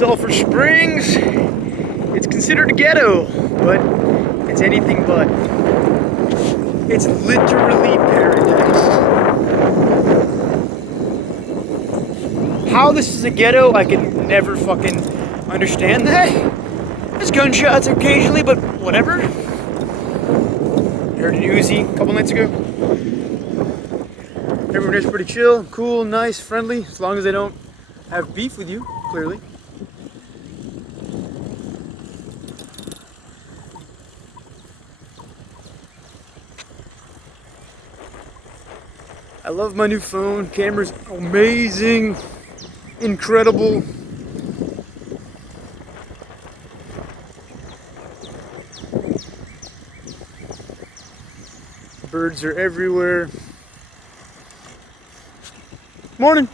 Sulfur Springs, it's considered a ghetto, but it's anything but. It's literally paradise. How this is a ghetto, I can never fucking understand that. There's gunshots occasionally, but whatever. Heard an Uzi a couple nights ago. Everyone is pretty chill, cool, nice, friendly, as long as they don't have beef with you, clearly. I love my new phone. Camera's amazing, incredible. Birds are everywhere. Morning.